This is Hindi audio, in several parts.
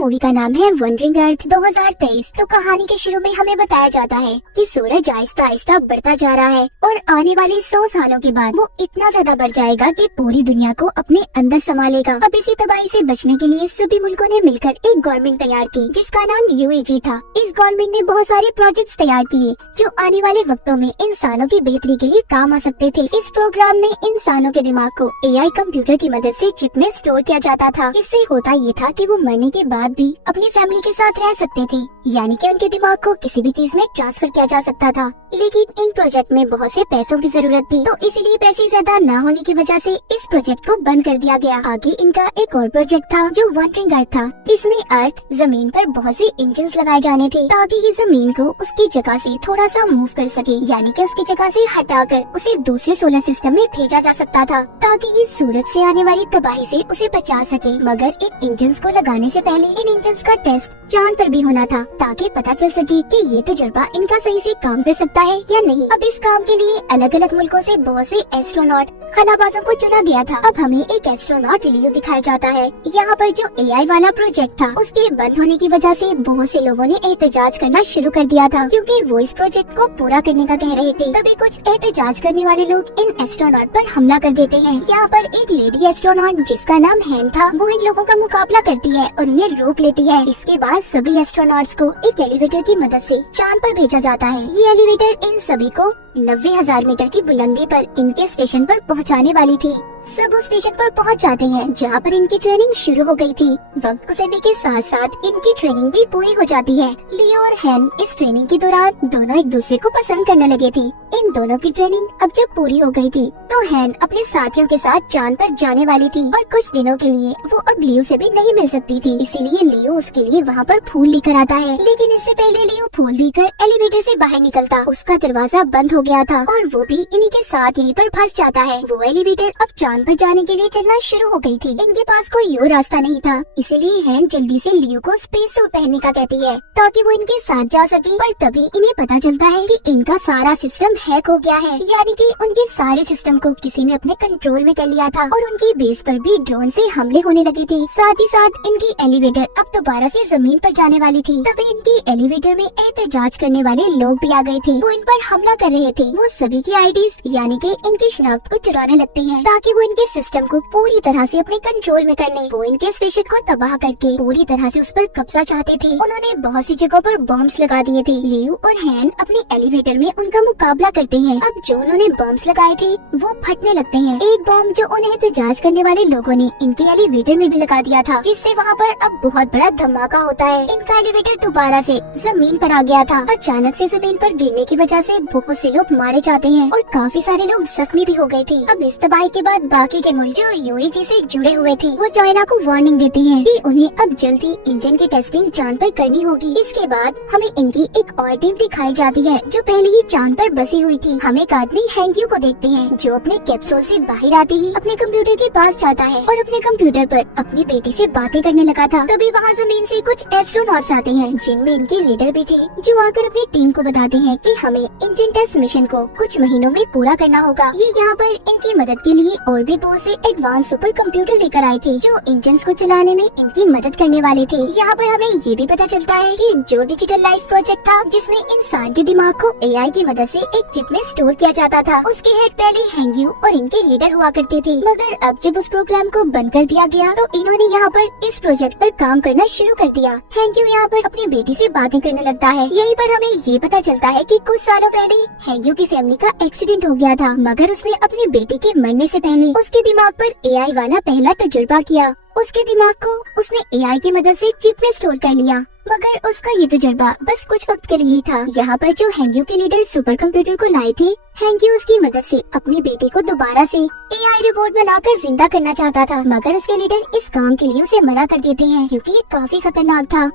मूवी का नाम है वंडरिंग अर्थ 2023। तो कहानी के शुरू में हमें बताया जाता है कि सूरज आहिस्ता आहिस्ता बढ़ता जा रहा है और आने वाले 100 सालों के बाद वो इतना ज्यादा बढ़ जाएगा कि पूरी दुनिया को अपने अंदर समा लेगा। अब इसी तबाही से बचने के लिए सभी मुल्कों ने मिलकर एक गवर्नमेंट तैयार की जिसका नाम UAG था। इस गवर्नमेंट ने बहुत सारे प्रोजेक्ट्स तैयार किए जो आने वाले वक्तों में इंसानों की बेहतरी के लिए काम आ सकते थे। इस प्रोग्राम में इंसानों के दिमाग को AI कंप्यूटर की मदद से चिप में स्टोर किया जाता था। इससे होता ये था कि वो मरने के बाद भी अपनी फैमिली के साथ रह सकते थे, यानी कि उनके दिमाग को किसी भी चीज में ट्रांसफर किया जा सकता था। लेकिन इन प्रोजेक्ट में बहुत से पैसों की जरूरत थी, तो इसलिए पैसे ज्यादा न होने की वजह से इस प्रोजेक्ट को बंद कर दिया गया। आगे इनका एक और प्रोजेक्ट था जो वंडरिंग अर्थ था। इसमें अर्थ जमीन पर बहुत से इंजन लगाए जाने थे ताकि ये जमीन को उसकी जगह से थोड़ा सा मूव कर सके, यानी कि उसकी जगह से हटाकर उसे दूसरे सोलर सिस्टम में भेजा जा सकता था ताकि ये सूरज से आने वाली तबाही से उसे बचा सके। मगर इन इंजन को लगाने से पहले इन इंजन का टेस्ट चांद पर भी होना था ताकि पता चल सके कि ये तजुर्बा इनका सही से काम कर सकता है या नहीं। अब इस काम के लिए अलग अलग मुल्कों से बहुत से एस्ट्रोनॉट खलाबाजों को चुना गया था। अब हमें एक एस्ट्रोनॉट लियो दिखाया जाता है। यहाँ पर जो AI वाला प्रोजेक्ट था उसके बंद होने की वजह से बहुत से लोगों ने एहतजाज करना शुरू कर दिया था क्योंकि वो इस प्रोजेक्ट को पूरा करने का कह रहे थे। तभी कुछ एहतजाज करने वाले लोग इन एस्ट्रोनॉट पर हमला कर देते हैं। यहाँ पर एक लेडी एस्ट्रोनॉट जिसका नाम हैन था वो इन लोगों का मुकाबला करती है और उन्हें रोक लेती है। इसके बाद सभी एस्ट्रोनॉट्स को एक एलिवेटर की मदद से चांद पर भेजा जाता है। ये एलिवेटर इन सभी को 90,000 मीटर की बुलंदी पर इनके स्टेशन पर पहुंचाने वाली थी। सब उस स्टेशन पर पहुंच जाते हैं जहां पर इनकी ट्रेनिंग शुरू हो गई थी। वक्त गुजरने के साथ साथ इनकी ट्रेनिंग भी पूरी हो जाती है। लियो और हैन इस ट्रेनिंग के दौरान दोनों एक दूसरे को पसंद करने लगे थे। इन दोनों की ट्रेनिंग अब जब पूरी हो गई थी तो हैन अपने साथियों के साथ चांद पर जाने वाली थी और कुछ दिनों के लिए वो अब लियो से भी नहीं मिल सकती थी, इसीलिए लियो उसके लिए वहाँ पर फूल लेकर आता है। लेकिन इससे पहले लियो फूल लेकर एलिवेटर से बाहर निकलता, उसका दरवाजा बंद हो गया था और वो भी इन्हीं के साथ यहीं पर फंस जाता है। वो एलिवेटर अब चांद पर जाने के लिए चलना शुरू हो गई थी। इनके पास कोई और रास्ता नहीं था, इसीलिए हैन जल्दी से लियो को स्पेस सूट पहनने का कहती है ताकि वो इनके साथ जा सके। पर तभी इन्हें पता चलता है कि इनका सारा सिस्टम हैक हो गया है, यानी कि उनके सारे सिस्टम को किसी ने अपने कंट्रोल में कर लिया था और उनकी बेस पर भी ड्रोन से हमले होने लगे थे। साथ ही साथ इनकी एलिवेटर अब दोबारा से जमीन पर जाने वाली थी। तभी इनकी एलिवेटर में एहतजाज करने वाले लोग भी आ गए थे। वो इन पर हमला कर रहे थे। वो सभी की आईडीज यानी कि इनकी शनाख्त को चुराने लगते हैं ताकि वो इनके सिस्टम को पूरी तरह से अपने कंट्रोल में कर लें। वो इनके स्टेशन को तबाह करके पूरी तरह से उस पर कब्जा चाहते थे। उन्होंने बहुत सी जगहों पर बॉम्ब्स लगा दिए थे। लियो और हैन अपने एलिवेटर में उनका मुकाबला करते हैं। अब जो उन्होंने बॉम्ब्स लगाए थे वो फटने लगते हैं। एक बॉम्ब जो उन्हें एहतजाज करने वाले लोगों ने इनके एलिवेटर में भी लगा दिया था, जिससे वहाँ पर अब बहुत बड़ा धमाका होता है। इनका एलिवेटर दोबारा से जमीन पर आ गया था। अचानक से जमीन पर गिरने की वजह से बहुत से लोग मारे जाते हैं और काफी सारे लोग जख्मी भी हो गए थे। अब इस तबाही के बाद बाकी के मुल्क जो UAG से जुड़े हुए थे वो चाइना को वार्निंग देते हैं कि उन्हें अब जल्दी इंजन की टेस्टिंग चांद पर करनी होगी। इसके बाद हमें इनकी एक और टीम दिखाई जाती है जो पहले ही चांद पर बसी हुई थी। हम एक आदमी हैंक्यू को देखते हैं जो अपने कैप्सूल से बाहर आते ही अपने कंप्यूटर के पास जाता है और अपने कंप्यूटर पर अपनी बेटी से बातें करने लगा था। तभी वहाँ जमीन से कुछ एस्ट्रोनॉट्स आते हैं जिनमें इनके लीडर भी थे, जो आकर अपनी टीम को बताते हैं कि हमें इंजन टेस्ट मिशन को कुछ महीनों में पूरा करना होगा। ये यहाँ पर इनकी मदद के लिए और भी बहुत से एडवांस सुपर कंप्यूटर लेकर आए थे जो इंजन को चलाने में इनकी मदद करने वाले थे। यहाँ पर हमें ये भी पता चलता है कि जो डिजिटल लाइफ प्रोजेक्ट था जिसमें इंसान के दिमाग को AI की मदद से एक चिप में स्टोर किया जाता था, उसके हेड पहले हैंग्यू और इनके लीडर हुआ करते थे। मगर अब जब उस प्रोग्राम को बंद कर दिया गया तो इन्होंने यहाँ पर इस प्रोजेक्ट पर काम करना शुरू कर दिया। हैंग्यू यहाँ पर अपनी बेटी से बातें करने लगता है। यहीं पर हमें ये पता चलता है कि कुछ सालों पहले हैंग्यू की फैमिली का एक्सीडेंट हो गया था, मगर उसने अपनी बेटी के मरने से पहले उसके दिमाग पर AI वाला पहला तजुर्बा किया। उसके दिमाग को उसने AI की मदद से चिप में स्टोर कर लिया, मगर उसका ये तजुर्बा बस कुछ वक्त के लिए ही था। यहाँ पर जो हैंग्यू के लीडर सुपर कंप्यूटर को लाए थे, हैंग्यू उसकी मदद से अपनी बेटी को दोबारा से AI रिपोर्ट बनाकर जिंदा करना चाहता था, मगर उसके लीडर इस काम के लिए उसे मना कर देते हैं क्योंकि ये काफी खतरनाक था।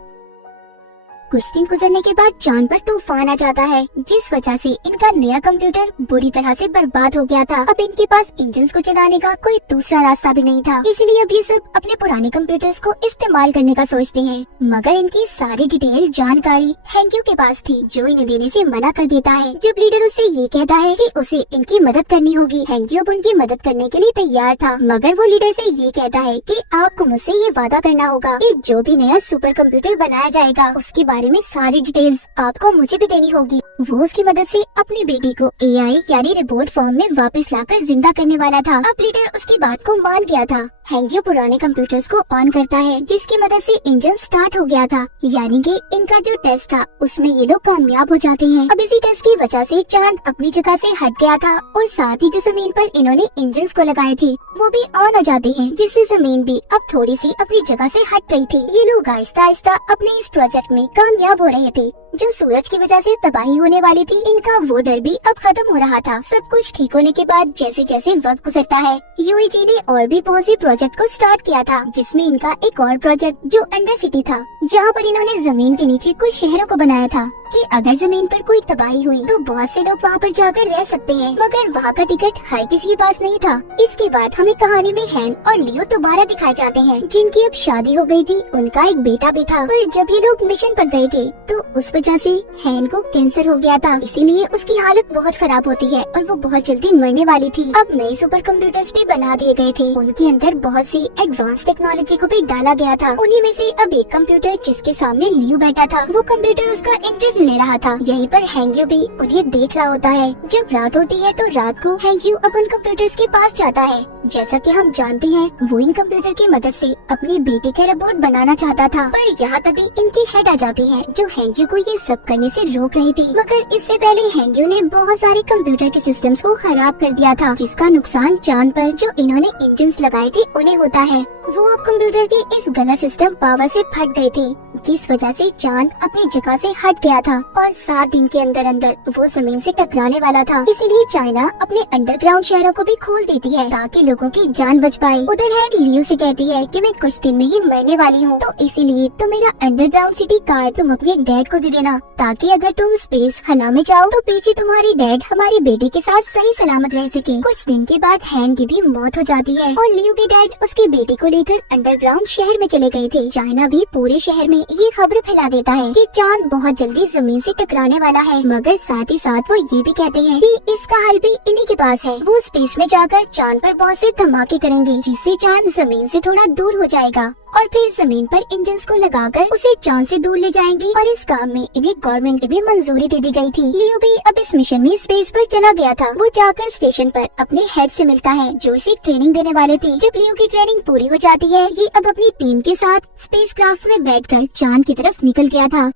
कुछ दिन गुजरने के बाद चांद पर तूफान आ जाता है, जिस वजह से इनका नया कंप्यूटर बुरी तरह से बर्बाद हो गया था। अब इनके पास इंजन को चलाने का कोई दूसरा रास्ता भी नहीं था, इसलिए अब ये सब अपने पुराने कंप्यूटर्स को इस्तेमाल करने का सोचते हैं। मगर इनकी सारी डिटेल जानकारी हैंक्यू के पास थी, जो इन्हें देने से मना कर देता है। जब लीडर उससे ये कहता है कि उसे इनकी मदद करनी होगी, हैंक्यू अब उनकी मदद करने के लिए तैयार था। मगर वो लीडर से ये कहता है कि आपको मुझसे ये वादा करना होगा कि जो भी नया सुपर कंप्यूटर बनाया जाएगा उसके बारे में सारी डिटेल्स आपको मुझे भी देनी होगी। वो उसकी मदद से अपनी बेटी को एआई यानी रिपोर्ट फॉर्म में वापस लाकर जिंदा करने वाला था। अब लीडर उसकी बात को मान गया था। हैंक्यू पुराने कंप्यूटर्स को ऑन करता है, जिसकी मदद से इंजन स्टार्ट हो गया था, यानी कि इनका जो टेस्ट था उसमें ये लोग कामयाब हो जाते हैं। अब इसी टेस्ट की वजह से चांद अपनी जगह से हट गया था और साथ ही जो जमीन पर इन्होंने इंजन को लगाए थे वो भी ऑन हो जाते हैं, जिससे जमीन भी अब थोड़ी सी अपनी जगह से हट गई थी। ये लोग आहिस्ता आहिस्ता अपने इस प्रोजेक्ट में कामयाब हो रहे थे। जो सूरज की वजह से तबाही होने वाली थी, इनका वो डर भी अब खत्म हो रहा था। सब कुछ ठीक होने के बाद जैसे जैसे वक्त गुजरता है, यूएजी ने और भी बहुत सी प्रोजेक्ट को स्टार्ट किया था, जिसमें इनका एक और प्रोजेक्ट जो अंडर सिटी था, जहाँ पर इन्होंने जमीन के नीचे कुछ शहरों को बनाया था कि अगर जमीन पर कोई तबाही हुई तो बहुत से लोग वहाँ पर जाकर रह सकते हैं। मगर वहाँ का टिकट हर किसी के पास नहीं था। इसके बाद हमें कहानी में हैन और लियो दोबारा दिखाए जाते हैं, जिनकी अब शादी हो गई थी, उनका एक बेटा भी था। पर जब ये लोग मिशन पर गए थे तो उस वजह से हैन को कैंसर हो गया था, इसीलिए उसकी हालत बहुत खराब होती है और वो बहुत जल्दी मरने वाली थी। अब नए सुपर कंप्यूटर्स भी बना दिए गए थे, उनके अंदर बहुत सी एडवांस टेक्नोलॉजी को भी डाला गया था। उन्हीं में से अब एक कंप्यूटर जिसके सामने लियो बैठा था, वो कंप्यूटर उसका इंटरव्यू ले रहा था। यहीं पर हैंक्यू भी उन्हें देख रहा होता है। जब रात होती है तो रात को हैंक्यू अपन कंप्यूटर्स के पास जाता है। जैसा कि हम जानते हैं, वो इन कंप्यूटर की मदद से अपनी बेटी का रोबोट बनाना चाहता था, पर यहाँ तभी इनकी हेड आ जाती है, जो हैंक्यू को ये सब करने से रोक रही थी। मगर इससे पहले हैंक्यू ने बहुत सारे कंप्यूटर के सिस्टम्स को खराब कर दिया था, जिसका नुकसान चांद पर जो इन्होंने इंजन्स लगाए थे उन्हें होता है। वो अब कंप्यूटर के इस गलत सिस्टम पावर से फट गए थे, जिस वजह से चांद अपनी जगह से हट गया था और 7 दिन के अंदर अंदर वो जमीन से टकराने वाला था। इसीलिए चाइना अपने अंडरग्राउंड शहरों को भी खोल देती है ताकि लोगों की जान बच पाए। उधर है लियो से कहती है कि मैं कुछ दिन में ही मरने वाली हूँ, तो इसीलिए तो मेरा अंडरग्राउंड सिटी कार्ड तुम अपने डैड को दे देना, ताकि अगर तुम स्पेस हना में जाओ तो पीछे तुम्हारी डैड हमारी बेटी के साथ सही सलामत रह सके। कुछ दिन के बाद हैन की भी मौत हो जाती है और लियो के डैड उसकी बेटी को लेकर अंडरग्राउंड शहर में चले गए थे। चाइना भी पूरे शहर में ये खबर फैला देता है कि चांद बहुत जल्दी जमीन से टकराने वाला है, मगर साथ ही साथ वो ये भी कहते हैं कि इसका हल भी इन्हीं के पास है। वो स्पेस में जाकर चांद पर बहुत से धमाके करेंगे, जिससे चांद जमीन से थोड़ा दूर हो जाएगा और फिर जमीन पर इंजन को लगाकर उसे चांद से दूर ले जाएंगे। और इस काम में इन्हें गवर्नमेंट की भी मंजूरी दे दी गई थी। लियो भी अब इस मिशन में स्पेस पर चला गया था। वो जाकर स्टेशन पर अपने हेड से मिलता है, जो इसे ट्रेनिंग देने वाले थे। जब लियो की ट्रेनिंग पूरी हो जाती है, ये अब अपनी टीम के साथ स्पेसक्राफ्ट में बैठकर चांद की तरफ निकल गया था।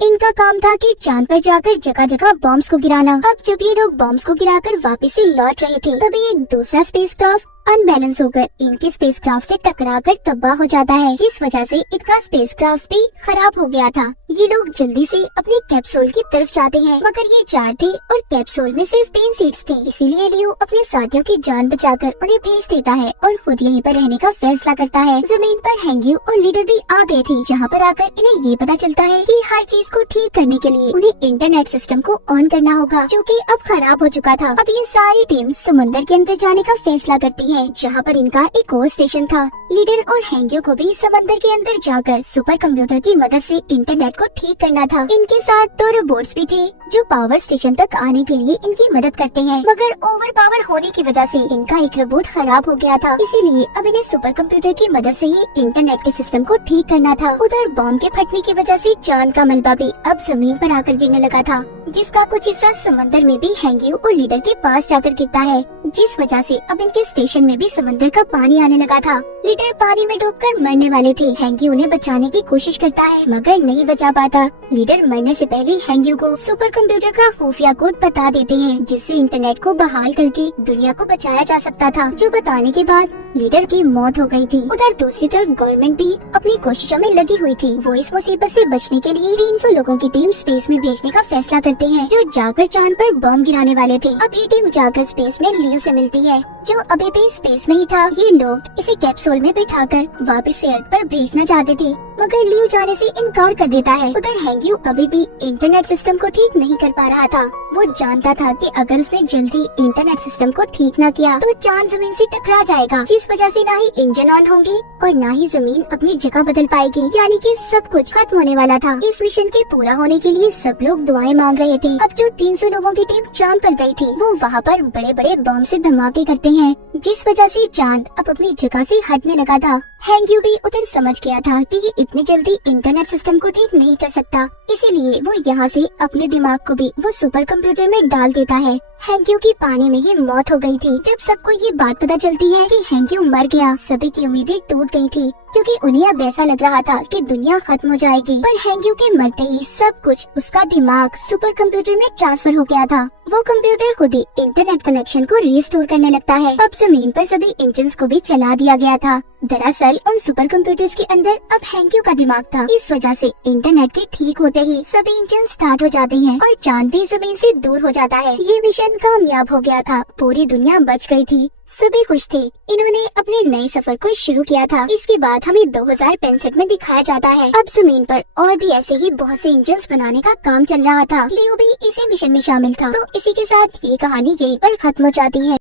इनका काम था कि चांद पर जाकर जगह जगह बॉम्ब्स को गिराना। अब जब ये लोग बॉम्ब्स को गिराकर वापस से लौट रहे थे, तभी एक दूसरा स्पेसक्राफ्ट अनबैलेंस होकर इनके स्पेसक्राफ्ट से टकराकर तबाह हो जाता है, जिस वजह से इनका स्पेसक्राफ्ट भी खराब हो गया था। ये लोग जल्दी से अपनी कैप्सूल की तरफ जाते हैं, मगर ये 4 थे और कैप्सूल में सिर्फ 3 सीट्स थी। इसीलिए लियो अपने साथियों की जान बचाकर उन्हें भेज देता है और खुद यहीं पर रहने का फैसला करता है। जमीन पर हैंक्यू और लीडर भी आ गए थे, जहाँ पर आकर इन्हें ये पता चलता है कि हर चीज को ठीक करने के लिए उन्हें इंटरनेट सिस्टम को ऑन करना होगा, जो कि अब खराब हो चुका था। अब ये सारी टीम समुद्र के अंदर जाने का फैसला करती है, जहाँ पर इनका एक और स्टेशन था। लीडर और हैंक्यू को भी समंदर के अंदर जाकर सुपर कंप्यूटर की मदद से इंटरनेट को ठीक करना था। इनके साथ 2 रोबोट्स भी थे, जो पावर स्टेशन तक आने के लिए इनकी मदद करते हैं, मगर ओवर पावर होने की वजह से इनका एक रोबोट खराब हो गया था। इसीलिए अब इन्हें सुपर कंप्यूटर की मदद से ही इंटरनेट के सिस्टम को ठीक करना था। उधर बॉम्ब के फटने की वजह से चांद का मलबा भी अब जमीन पर आकर गिरने लगा था, जिसका कुछ हिस्सा समंदर में भी हैंक्यू और लीडर के पास जाकर गिरता है, जिस वजह से अब इनके स्टेशन में भी समंदर का पानी आने लगा था। लीडर पानी में डूबकर मरने वाले थे। हैंक्यू उन्हें बचाने की कोशिश करता है, मगर नहीं बचा पाता। लीडर मरने से पहले हैंक्यू को सुपर कंप्यूटर का खुफिया कोड बता देते हैं, जिससे इंटरनेट को बहाल करके दुनिया को बचाया जा सकता था, जो बताने के बाद लीडर की मौत हो गई थी। उधर दूसरी तरफ गवर्नमेंट भी अपनी कोशिशों में लगी हुई थी। वो इस मुसीबत से बचने के लिए 300 लोगों की टीम स्पेस में भेजने का फैसला करते हैं, जो जाकर चांद पर बॉम्ब गिराने वाले थे। अब ये टीम जाकर स्पेस में लियो इंसानों से मिलती है जो अभी भी स्पेस में ही था। ये लोग इसे कैप्सूल में बिठाकर वापस से अर्थ पर भेजना चाहते थे, मगर लियो जाने से इनकार कर देता है। उधर हैंग्यू अभी भी इंटरनेट सिस्टम को ठीक नहीं कर पा रहा था। वो जानता था कि अगर उसने जल्दी इंटरनेट सिस्टम को ठीक न किया तो चांद जमीन से टकरा जाएगा, जिस वजह से ना ही इंजन ऑन होंगे और ना ही जमीन अपनी जगह बदल पाएगी, यानी कि सब कुछ खत्म होने वाला था। इस मिशन के पूरा होने के लिए सब लोग दुआएं मांग रहे थे। अब जो 300 लोगों की टीम चांद पर गई थी, वो वहाँ पर बड़े बड़े बम से धमाके करते हैं, जिस वजह से चांद अब अपनी जगह से हटने लगा था। हैंग्यू भी उधर समझ गया था कि ये इतनी जल्दी इंटरनेट सिस्टम को ठीक नहीं कर सकता, इसीलिए वो यहाँ से अपने दिमाग को भी वो सुपर कंप्यूटर में डाल देता है। हैंग्यू की पानी में ही मौत हो गई थी। जब सबको ये बात पता चलती है कि हैंग्यू मर गया, सभी की उम्मीदें टूट गई थी, क्योंकि उन्हें अब ऐसा लग रहा था कि दुनिया खत्म हो जाएगी। पर हैंग्यू के मरते ही सब कुछ उसका दिमाग सुपर कंप्यूटर में ट्रांसफर हो गया था। वो कंप्यूटर खुद ही इंटरनेट कनेक्शन को रिस्टोर करने लगता है। अब जमीन पर सभी इंजन्स को भी चला दिया गया था। दरअसल उन सुपर कंप्यूटर्स के अंदर अब हैंग्यू का दिमाग था। इस वजह से इंटरनेट के ठीक होते ही सभी इंजन स्टार्ट हो जाते हैं और चांद भी जमीन से दूर हो जाता है। ये मिशन कामयाब हो गया था, पूरी दुनिया बच गई थी, सभी खुश थे। इन्होंने अपने नए सफर को शुरू किया था। इसके बाद हमें 2065 में दिखाया जाता है। अब जमीन पर और भी ऐसे ही बहुत से इंजन्स बनाने का काम चल रहा था। लियो भी इसी मिशन में शामिल था। तो इसी के साथ ये कहानी यहीं पर खत्म हो जाती है।